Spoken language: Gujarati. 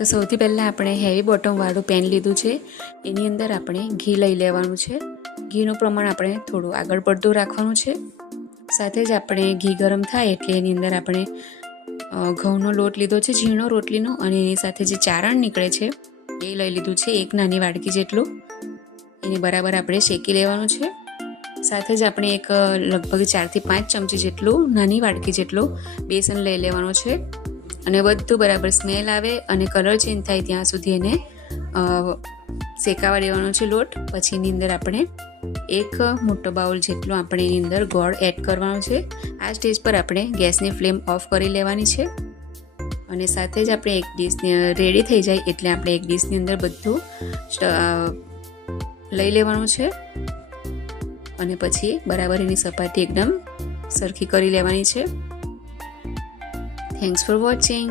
તો સૌથી પહેલાં આપણે હેવી બોટમવાળું પેન લીધું છે, એની અંદર આપણે ઘી લઈ લેવાનું છે. ઘીનું પ્રમાણ આપણે થોડું આગળ પડતું રાખવાનું છે. સાથે જ આપણે ઘી ગરમ થાય એટલે એની અંદર આપણે ઘઉંનો લોટ લીધો છે, ઝીણો રોટલીનો, અને એની સાથે જે ચારણ નીકળે છે એ લઈ લીધું છે, એક નાની વાડકી જેટલું. એને બરાબર આપણે શેકી લેવાનું છે. સાથે જ આપણે એક લગભગ 4 થી 5 ચમચી જેટલું નાની વાડકી જેટલું બેસન લઈ લેવાનું છે, અને બધું બરાબર સ્મેલ આવે અને કલર ચેન્જ થાય ત્યાં સુધી એને શેકાવા દેવાનો છે લોટ. પછી એની અંદર આપણે એક મોટો બાઉલ જેટલો આપણે એની અંદર ગોળ એડ કરવાનો છે. આ સ્ટેજ પર આપણે ગેસની ફ્લેમ ઓફ કરી લેવાની છે, અને સાથે જ આપણે એક ડીશ રેડી થઈ જાય એટલે આપણે એક ડીશની અંદર બધું લઈ લેવાનું છે, અને પછી બરાબર એની સપાટી એકદમ સરખી કરી લેવાની છે. Thanks for watching.